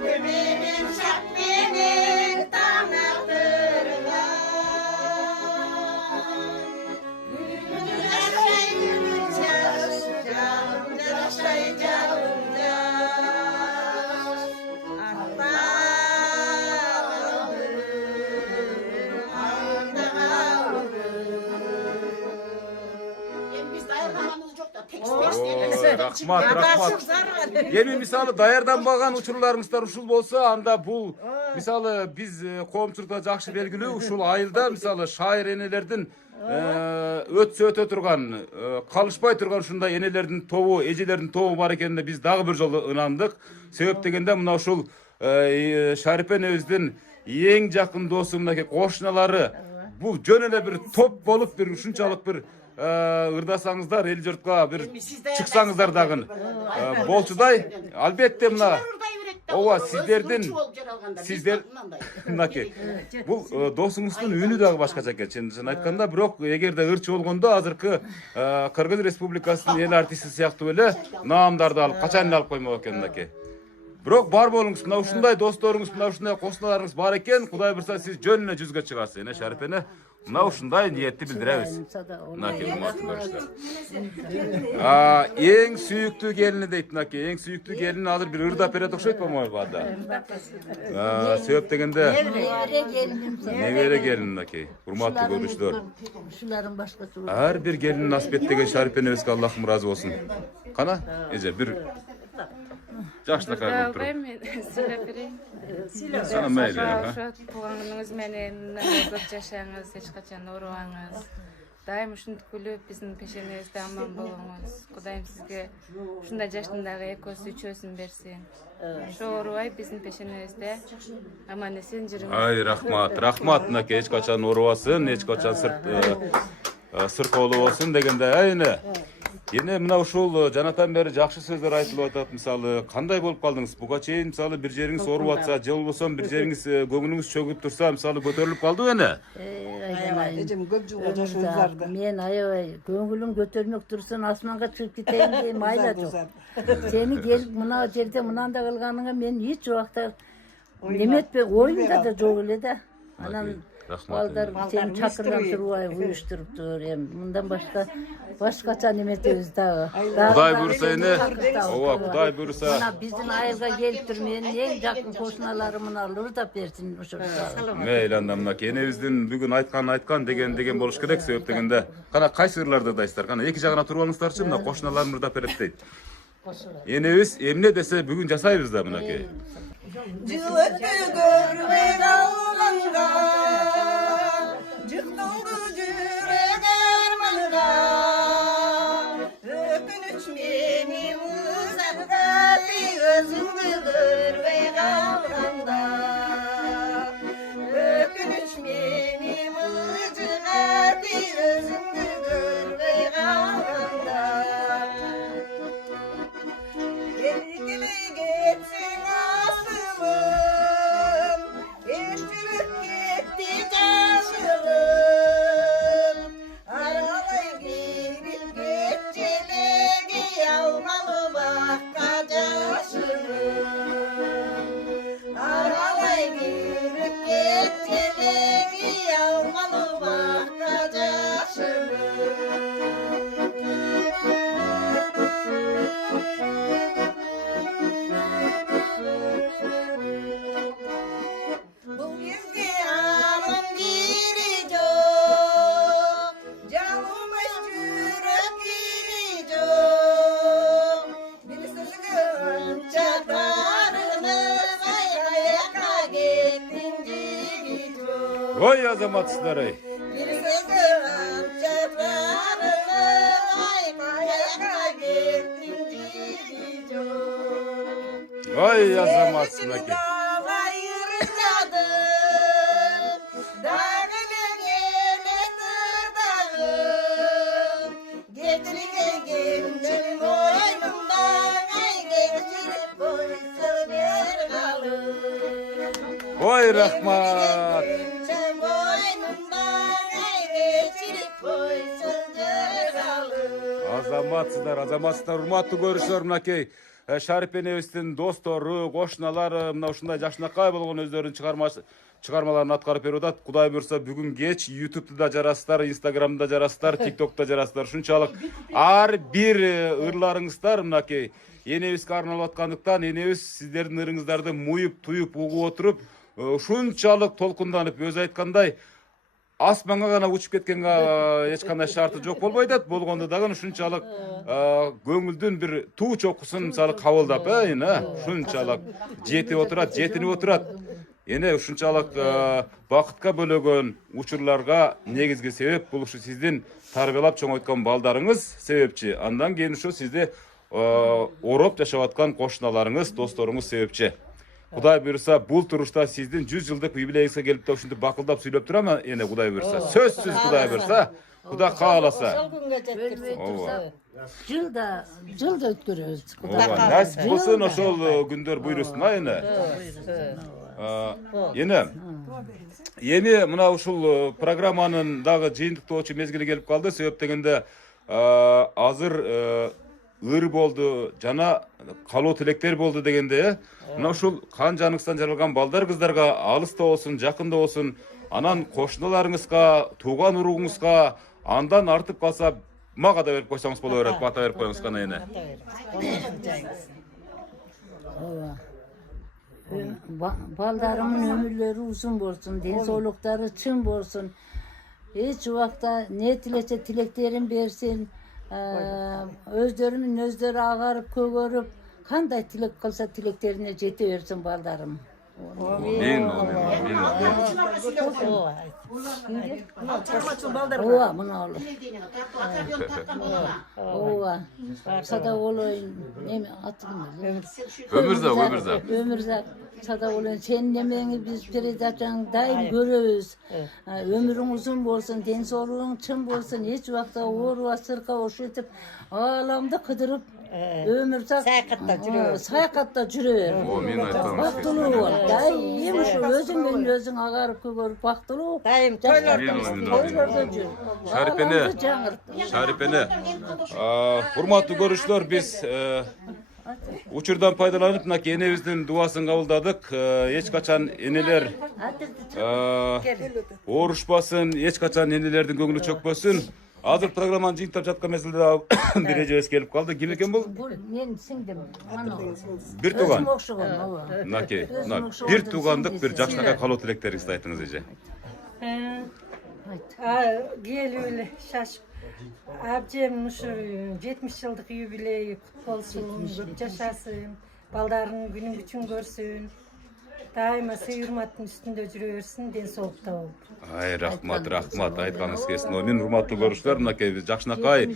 Gülümün şakmenin tanatırına. Gülümün aşay gülün çaş, canımca aşay canımca. Rahmat. Эми мисалы даярданбаган учурларыңыздар ушул болсо, анда бул мисалы биз коомчулукта жакшы белгилүү ушул айылда мисалы шайыр энелердин өтө турган, калышпай турган ушундай энелердин тобу, эжелердин тобу бар экенине биз дагы бир жолу ынандык. Себеп дегенде мына ушул Шарипе энебиздин эң жакын досу мынакей кошуналары бул жөн эле бир топ болуп бир ушунчалык бир ырдасаңыздар, эл журтка бир чыксаңыздар дагы болчудай. Албетте мына ооба сиздер мынакей бул досуңуздун үнү дагы башкача экен. Чынын айтканда, бирок эгерде ырчы болгондо азыркы Кыргыз Республикасынын эл артисти сыяктуу эле наамдарды алып качан эле алып коймок экен мынакей. Бирок бар болуңуз, мына ушундай досторуңуз, мына ушундай кошуналарыңыз бар экен. Кудай бурса сиз жөн эле жүзгө чыгасыз. Эне Шарипене мына ушундай ниетти билдиребиз. Мынакей урматтуу көрүштөр. Эң сүйүктүү келини дейт мынакей. Эң сүйүктүү келини азыр бир ырдап берет окшойт болмойбу ада? Себеп дегенде небере келин мынакей. Урматтуу көрүштөр. Ушулардын башкача. Ар бир келин насипет деген Шарипе энебизге Аллахым ыраазы болсун. Кана? Эже бир жакшынакай болуп туруп. Мен сүйлөп берейин. Sana meyli. Туган күнүңүз менен көп жашаңыз, эч качан оорубаңыз. Дайым ушинтип күлүп, биздин пешенебизде аман болуңуз. Кудайым сизге ушундай жаштындагы экөөсү, үчөөсүн берсин. Ошо оорубай биздин пешенебизде аман эсен жүрүңүз. Ай, рахмат, мынакей эч качан оорубасын, эч качан сыркоолуу болсун дегенде, айне. Эне мына ушул жанатан бери жакшы сөздөр айтылып атат. Мисалы, кандай болуп калдыңыз? Буга чейин мисалы бир жериңиз ооруп атса, же болбосо бир жериңиз көңүлүңүз чөгүп турса, мисалы көтөрүлүп калдыбы эне? Эжем көп жылга жашоозарды. Мен аябай көңүлүм көтөрмөк турсун, асманга чыгып кетейин деген майла жок. Сени келип мына жерде мынандай кылганыңа мен эч убакта неметпе, оюмда да жок эле да. Анан балдар сени чакырган турбай уюштуруптур. Мындан башкача неметебиз дагы. Кудай буйруса эне, ооба, Кудай буйруса. Мына биздин айылга келип туруп, менин эң жакын кошуналарым мына ырдап берсин ошо. Мейли анда мынакей энебиздин бүгүн айткан деген болуш керек. Себеп дегенде, кана кайсы ырларды ырдайсыздар? Кана эки жагына туруп алыңыздарчы, мына кошуналарым ырдап берет дейт. Энебиз эмне десе бүгүн жасайбыз да мынакей. Жылытты көрбей қалғанға, жықтыңды жүрек арманға, өкініш мені ұзаққа, өзіңді көрбей қалғанда, өкініш мені ұзаққа, өзіңді көрбей қалғанда, еркелі кетсең asılım, eştirip gitti taşılım, aralay girip geççelegi almalı bakka taşılım, aralay girip geççelegi almalı bakka taşılım. Oy azamatsızlar ey. Oy azamatsın ki. Oy rahmat. Азаматсыздар, урматтуу көрүүчүлөр, мынакей Шарип энебиздин достору, кошуналары мына ушундай жашынакай болгон өздөрүнүн чыгармаларын аткарып берип атат. Кудай буюрса бүгүн кеч YouTube'да да жарасыздар, Instagram'да жарасыздар, TikTok'та жарасыздар. Ушунчалык ар бир ырларыңыздар мынакей энебизге арналып аткандыктан энебиз сиздердин ырыңыздарды муюп, туюп, угуп отуруп, ушунчалык толкунданып өзү айткандай асманга гана учуп кеткенге эч кандай шарты жок болбойт атат. Болгондо дагы ушунчалык көңүлдүн бир туу чокусун мисалы кабылдап, ушунчалык жетинип отурат. Эне ушунчалык бакытка бөлөгөн учурларга негизги себеп бул ушу сиздин тарбиялап чоңойткон балдарыңыз себепчи. Андан кийин ушу сизди ороп жашап аткан кошуналарыңыз, досторуңуз себепчи. Кудай буюрса, бул турушта сиздин 100 жылдык юбилейиңизге келип да ушинтип бакылдап сүйлөп турам, эне Кудай буюрса. Сөзсүз Кудай буюрса, Кудай кааласа. Жылда өткөрөбүз. Насип болсун ошол күндөр буйрусун, эне. Эми мына ушул программанын дагы жыйынтыктоочу мезгили келип калды. Себеп дегенде азыр ыр болду, жана калуу тилектер болду дегенде, мына ушул кан жаныңыздан жаралган балдар кыздарга алыста болсун, жакында болсун, анан кошуналарыңызга, тууган уругуңузга андан артып калса мага да берип койсоңуз боло берет, бата берип коюңуз кана эне. Балдарымын өмүрлөрү узун болсун, ден соолуктары чың болсун. Эч убакта не тилесе тилектерин берсин. Өздөрүнүн өздөрү агарып көгөрүп, кандай тилек кылса тилектерине жете берсин балдарым. Амин. Ооба, мына олор. Ооба. Сада болоюн, эми атым Өмүрзак. Өмүрзак. Сада болоюн, сенин немеңи биз передачаң дайым көрөбүз. Өмүрүң узун болсун, ден соолугуң чың болсун, эч убакта ооруба, сырка ошентип ааламды кыдырып өмүрзак саякатта жүрөр. Мен айтам. Бактылуу бол. Дайым ушу өзүң менен өзүң агарып көгөрүп бактылуу. Дайым тойлордо жүр. Шарип эне. Урматтуу көрүүчүлөр, биз учурдан пайдаланып мынакей энебиздин дубасын кабылдадык. Эч качан энелер оорушпасын, эч качан энелердин көңүлү чөкпөсүн. Азыр программаны жыйынтап жаткан мезгилде бир эжебиз келип калды. Ким экен бул? Мен сиңдим. Бир тууган. Өзүм окшогон, ооба. Мынакей, бир туугандык бир жакшынакай калуу тилектериңизди айтыңыз эже. Келип эле шашып. Абжем ушу 70 жылдык юбилейи кут болсун, көп жашасын, балдарынын күнүн күчүн көрсүн. Дайыма сый-урматтын үстүндө жүрө берсин, ден соолукта болуп. Рахмат, айтканыңыз келсин. Мен урматтуу көрүүчүлөр, мынакей биз жакшынакай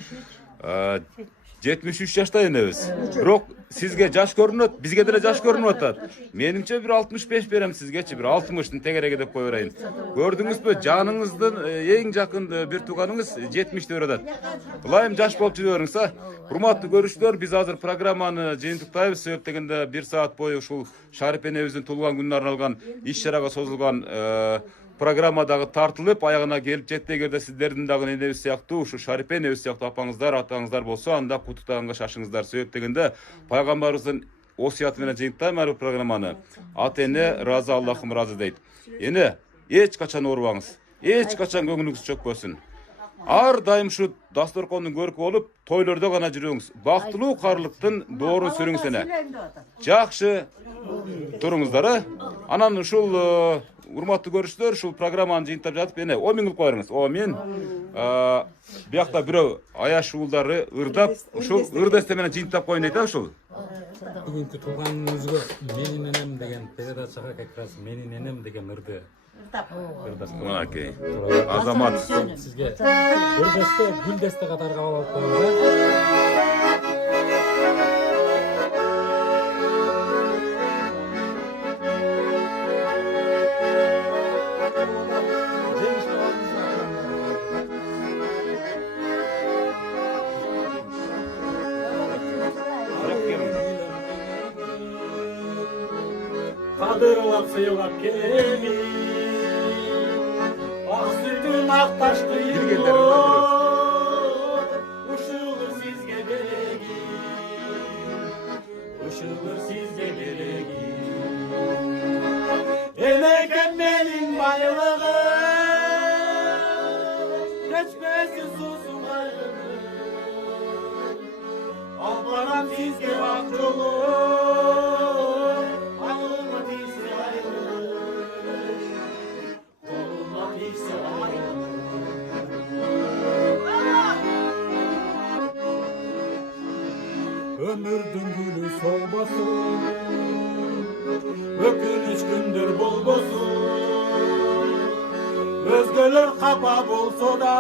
73 жашта энебиз. Бирок сизге жаш көрүнөт, бизге деле жаш көрүнүп атат. Менимче бир 65 берем сизгечи, бир 60-тын тегереги деп кое берейин. Көрдүңүзбү, жаныңыздын эң жакын бир тууганыңыз 70 деп атат. Булайым жаш болуп жүрө бериңиз. Урматтуу көрүүчүлөр, биз азыр программаны жыйынтыктайбыз. Себеп дегенде 1 саат бою ушул Шарип энебиздин туулган күнүнө арналган иш-чарага созулган программа дагы тартылып, аягына келип жетти. Эгерде сиздердин дагы энебиз сыяктуу, ушу Шарип энебиз сыяктуу апаңыздар, атаңыздар болсо, анда кутуктаганга шашыңыздар. Себеп дегенде пайгамбарыбыздын осуяты менен жыйынтайм ар программаны. Ата эне разы, Аллахым разы дейт. Эне эч качан оорубаңыз, эч качан көңүлүңүз чөкпөсүн. Ар дайым ушу дасторкондун көркү болуп, тойлордо гана жүрүңүз. Бактылуу карлыктын доорун сүрүңүз эне. Жакшы туруңуздар. Анан ушул урматтуу көрүүчүлөр, ушул программаны жыйынтап жатып, эне омин кылып коюңуз. Омин. Биякта бирөө аяш уулдары ырдап, ушул ырдесте менен жыйынтап коюн дейт ушул. Бүгүнкү тууганыңызга менин энем деген передачага как раз менин энем деген ырды. Мынакей. Азамат сизге ырдесте, гүлдесте катары кабыл алып коюңуз. Кадырлап сыйлап келин, ак сүтүн ак ташты юып, ушул сизге Geçmesin susum ayrılık. Alparam sizge ak yolu. Ayrılma değilse ayrılık. Olma değilse ayrılık. Ömürdün gülü solmasın, ökünüç gündür bolmasın. Özgöler kapa bolsa da,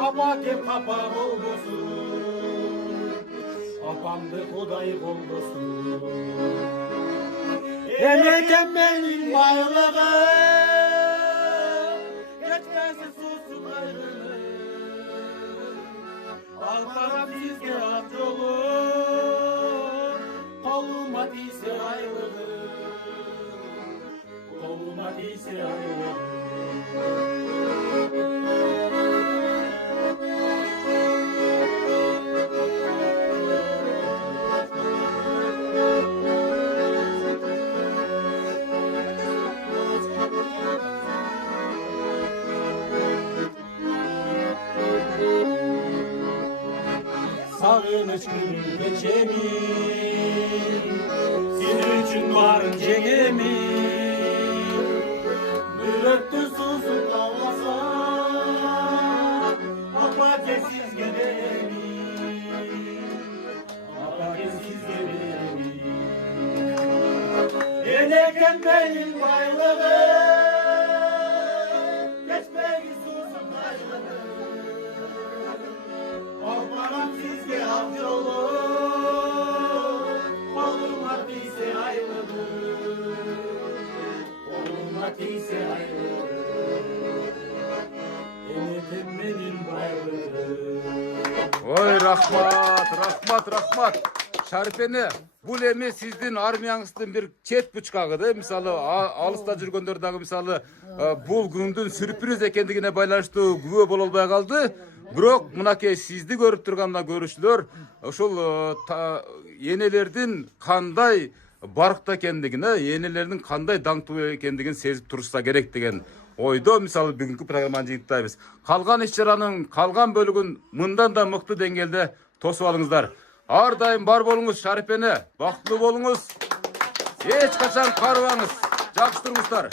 apa kim kapa bolmasın. Apamdı Kuday bolmasın. Emekem benim baylığı, geçmesin sussun ayrılık. Alparam sizge ak yolu, koluma değse ayrılık. Koluma değse ayrılık. Sağınıç günüm geçemin, senin için varın cengemin. Mürettü susuz kalmasa, apa kesiz gelemin. Apa kesiz gelemin. Yeneken benim baylığım, geçmeyin susuz ayrılık. Alparam sizge ak yolu, olma değilse ayrılık. Olma değilse ayrılık. Emekim benim bayrağım. Oy rahmat. Şaripene, бұл эми сиздин армияңыздын bir чет бучкагы да, мисалы алыста жүргөндөр дагы мисалы бул күндүн сюрприз экендигине байланыштуу күбө боло албай калды. Бирок мынакей сизди көрүп турган мына көрүүчүлөр ошол энелердин кандай баркта экендигине, энелердин кандай даңктуу экендигин сезип турушса керек деген ойдо мисалы бүгүнкү программаны жыйынтпайбыз. Калган иш-чаранын калган бөлүгүн мындан да мыкты деңгээлде тосуп алыңыздар. Ар дайым бар болуңуз, Шарипене, бактылуу болуңуз. Эч качан карыбаңыз. Жакшы туруңуздар.